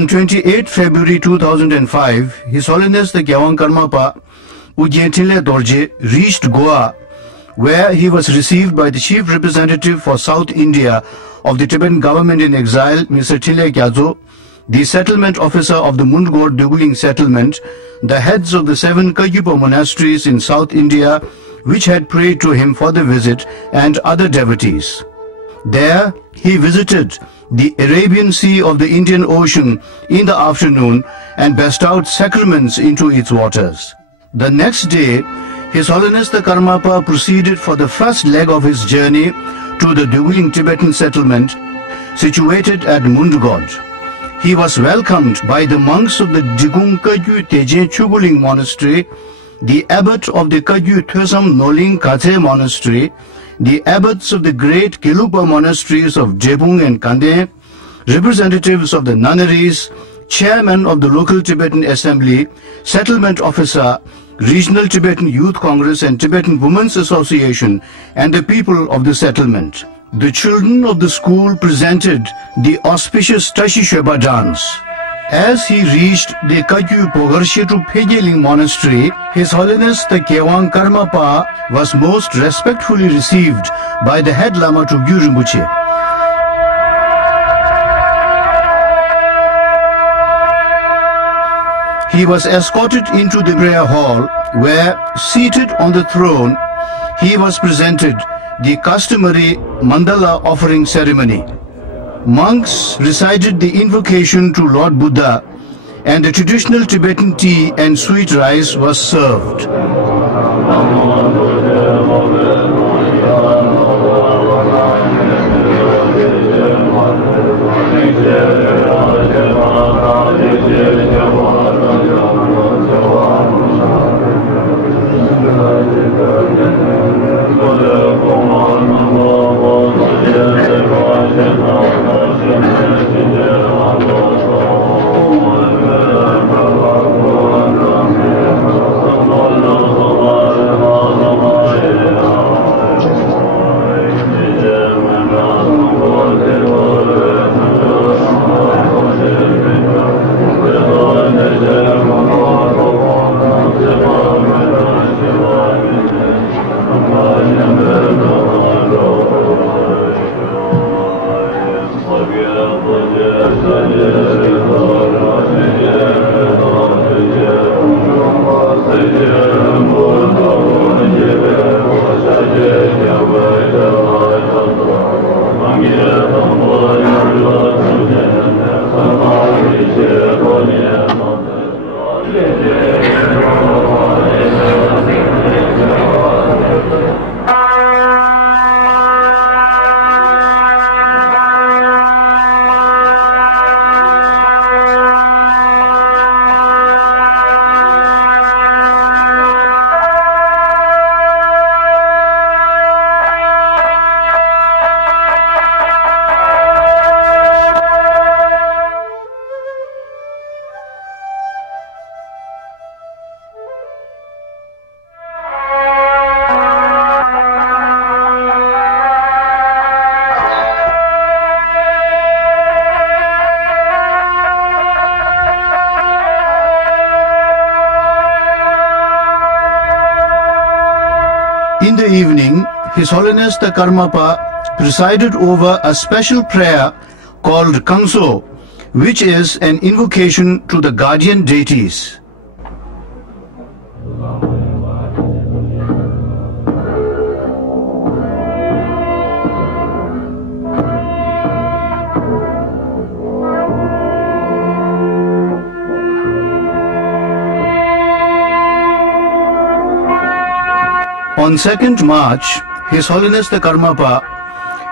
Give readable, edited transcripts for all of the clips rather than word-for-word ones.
On 28 February 2005, His Holiness the Kyawang Karmapa Ujentile Dorje reached Goa, where he was received by the Chief Representative for South India of the Tibetan government in exile, Mr. Chile Kyazo, the settlement officer of the Mundgod Duguling settlement, the heads of the 7 Kagyupa monasteries in South India, which had prayed to him for the visit, and other devotees. There, he visited the Arabian Sea of the Indian Ocean in the afternoon and bestowed sacraments into its waters. The next day, His Holiness the Karmapa proceeded for the first leg of his journey to the Duguling Tibetan settlement situated at Mundgod. He was welcomed by the monks of the Digung Kagyu Teje Chuguling monastery, the abbot of the Kagyu Thösam Noling Kathe monastery, the abbots of the great Kilupa monasteries of Jebung and Kande, representatives of the nunneries, chairman of the local Tibetan assembly, settlement officer, Regional Tibetan Youth Congress and Tibetan Women's Association, and the people of the settlement. The children of the school presented the auspicious Tashi Sheba dance. As he reached the Kagyu Pogarshetu Phegeling monastery, His Holiness the Kyawang Karmapa was most respectfully received by the head Lama Tugyu Rinpoche. He was escorted into the prayer hall where, seated on the throne, he was presented the customary mandala offering ceremony. Monks recited the invocation to Lord Buddha, and the traditional Tibetan tea and sweet rice was served. In the evening, His Holiness the Karmapa presided over a special prayer called Kangso, which is an invocation to the guardian deities. On 2nd March, His Holiness the Karmapa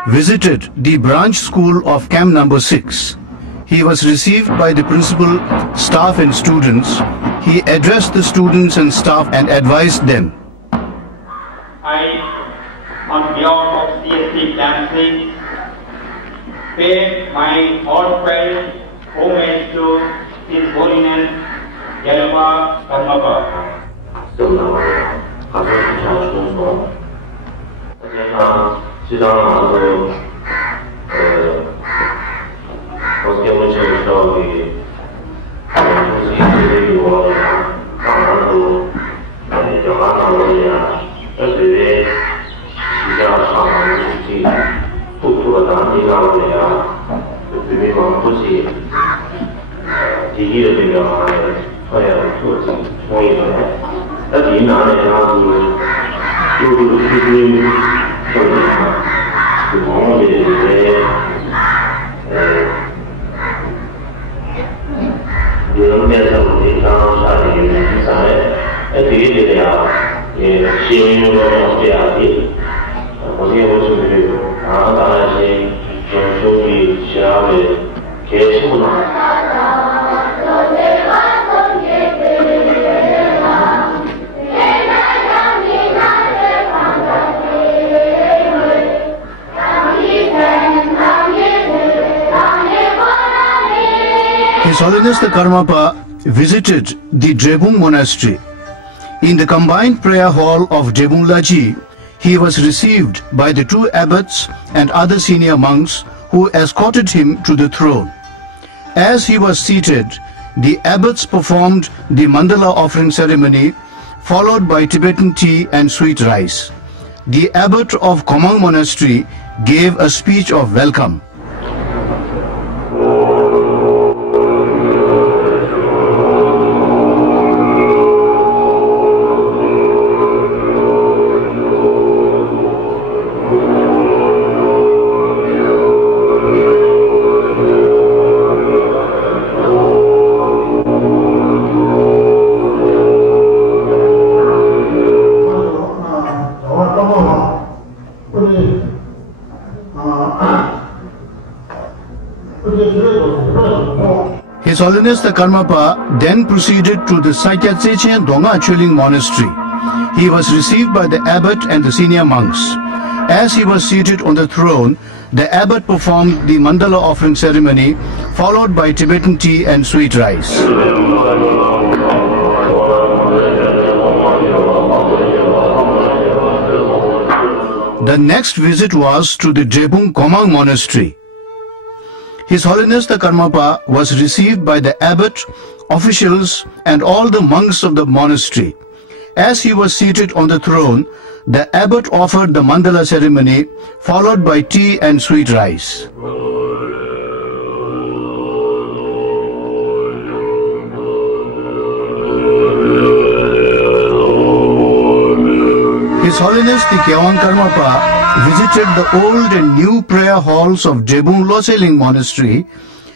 visited the branch school of Camp number 6. He was received by the principal, staff and students. He addressed the students and staff and advised them. I, on behalf of CSC Camp 6, pay my heartfelt homage to His Holiness Kyawang Karmapa. His Holiness the Karmapa visited the Drebung Monastery. In the combined prayer hall of Drebung Laji, he was received by the two abbots and other senior monks who escorted him to the throne. As he was seated, the abbots performed the mandala offering ceremony, followed by Tibetan tea and sweet rice. The abbot of Komang Monastery gave a speech of welcome. His Holiness the Karmapa then proceeded to the Sakyatsechen Donga Chuling Monastery. He was received by the abbot and the senior monks. As he was seated on the throne, the abbot performed the mandala offering ceremony, followed by Tibetan tea and sweet rice. The next visit was to the Drebung Komang Monastery. His Holiness the Karmapa was received by the abbot, officials and all the monks of the monastery. As he was seated on the throne, the abbot offered the mandala ceremony, followed by tea and sweet rice. His Holiness the Kyawang Karmapa visited the old and new prayer halls of Drebung Loseling Monastery,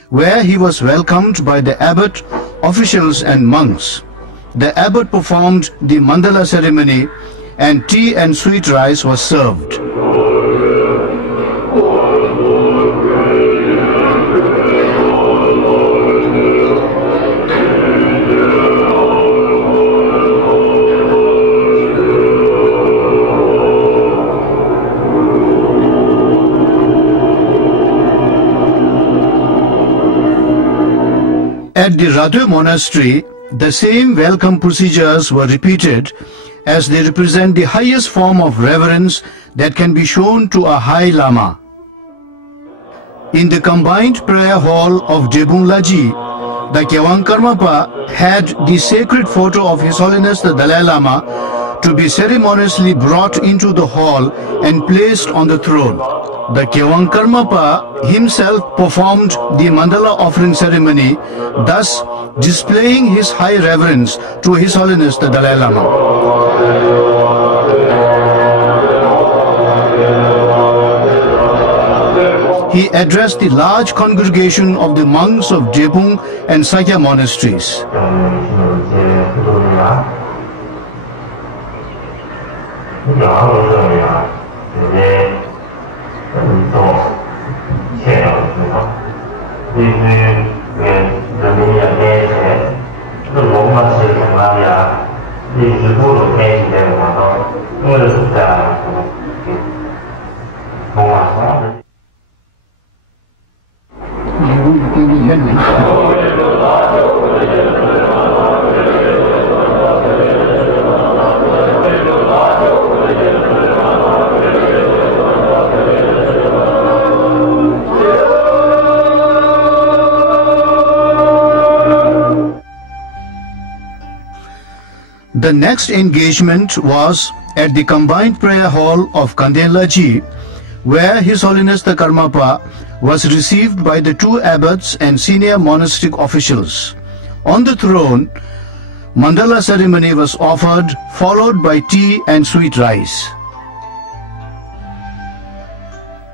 where he was welcomed by the abbot, officials and monks. The abbot performed the mandala ceremony and tea and sweet rice was served. At the Radha Monastery, the same welcome procedures were repeated, as they represent the highest form of reverence that can be shown to a high Lama. In the combined prayer hall of Drebung Laji, the Kyawang Karmapa had the sacred photo of His Holiness the Dalai Lama to be ceremoniously brought into the hall and placed on the throne. The Kyawang Karmapa himself performed the mandala offering ceremony, thus displaying his high reverence to His Holiness the Dalai Lama. He addressed the large congregation of the monks of Drebung and Sakya monasteries. The next engagement was at the combined prayer hall of Kanden Laji, where His Holiness the Karmapa was received by the two abbots and senior monastic officials. On the throne, mandala ceremony was offered, followed by tea and sweet rice.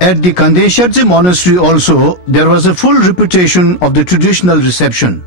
At the Kandesharji monastery also, there was a full repetition of the traditional reception.